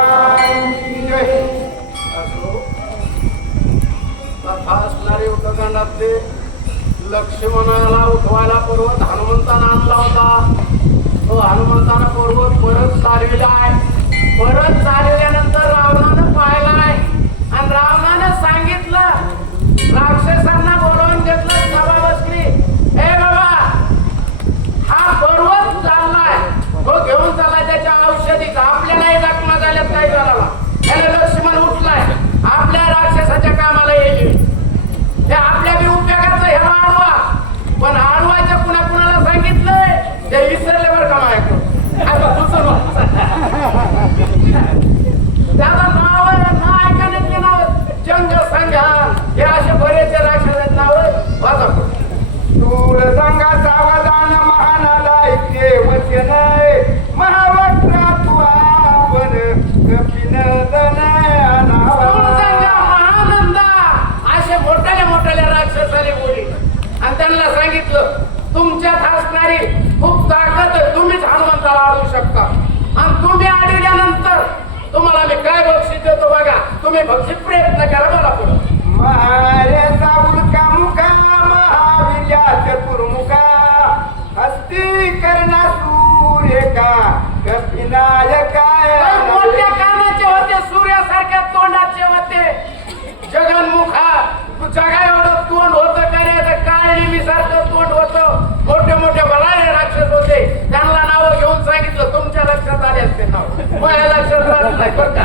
भगवान जय असणारे उत्तरकांडातले लक्ष्मणाला उठवायला पर्वत हनुमंतानं आणला होता. तो हनुमंतानं पर्वत परत चालविला आहे. परत चालविल्यानंतर रावणानं पाहिलाय आणि रावणानं सांगितलं, राक्षसांना बोलावून घेतलं सभा बसली. हे बाबा, हा पर्वत चाललाय, तो घेऊन चाललाय त्याच्या औषधीचा. आपल्यालाही जखमा झाल्यात काही झाला. त्याला लक्ष्मण उठलाय, आपल्या राक्षसाच्या कामाला येईल. ते आपल्या बी उपयोगाचं हे आडवा, पण आडवाच्या कुणा कुणाला सांगितलंय ते विसरले बरं का मायक. त्याला नाव आहे ना ऐकण्याचे नाव जंग संघा, हे असे बरेचसे राक्षसाचे नाव वाचा. तूळ संघाचा वदान महानालाय देवते नाही महावक्रा तू आपण कपिनंदन महानंदा असे मोठ्याल्या राक्षसाने बोली आणि त्यांना सांगितलं, तुमच्यात असणारी खूप ताकद आहे, तुम्हीच हनुमंताला अडवू शकता. आणि तुम्ही अडविल्यानंतर तुम्हाला मी काय बक्षीस देतो बघा. तुम्ही बक्षीस प्रयत्न करा. मला पुढे महारेचा उल्का मुखा महाविद्या चतुर्मुखा हस्ती कर्णा सूर्यका कपिनायका. मोठ्या कानाचे होते, सूर्यासारख्या तोंडाचे होते, जगन्मुखा जगा एवढं तोंड होतं, काय काळी मी सारखं तोंड होतं. मोठे मोठे बलाढ्य राक्षस होते, त्यांना नावं घेऊन सांगितलं, तुमच्या लक्षात आले असते नाव, माझ्या लक्षात राहत नाही बरं का.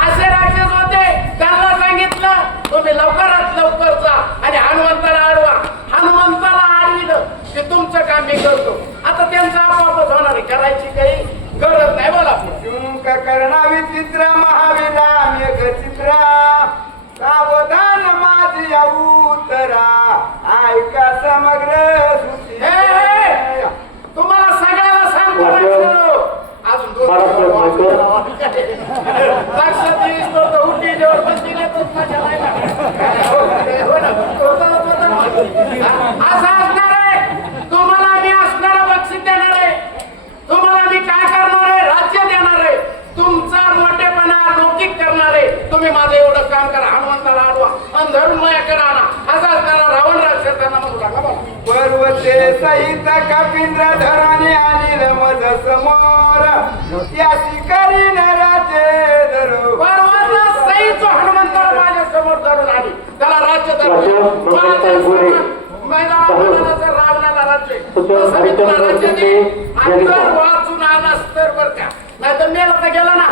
असे राक्षस होते, त्यांना सांगितलं तुम्ही लवकरात लवकर जा आणि हनुमंताला अडवा. हनुमंताला अडविलं की तुमचं काम मी करतो. आता त्यांचं आपोआपच होणार, करायची काही गरज नाही. बोला. शुंक कर्णा विचित्र महाविला मेघचित्रा सावधान माझी उतरा ऐका समग्र सुची. तुम्हाला सगळ्याला सांगतो अजून दोन लक्षात येईल तो उठी जेव्हा बसले तोच माझ्या असं असणार आहे. तुम्हाला मी असणारं बक्षीस देणार आहे. तुम्हाला मी काय करणार आहे, राज्य देणार आहे. तुमचा मोठेपणा लौकिक करणार आहे. तुम्ही माझं एवढं काम करा, हनुमंताला अडवा आणि धरून माझ्याकडे आणा. असं असताना रावण राक्षसांना म्हणू लागला, पर्वते सहित कपिंद्र धराने आणि मज समोर याची करीन राज्य धरू. पर्वत सहित हनुमंताला माझ्या समोर धरून आली, त्याला राज्य धरून रावणाला राज्य राज्य दे. वाचून आला तर बर का, नाही तर मेला तर गेला ना.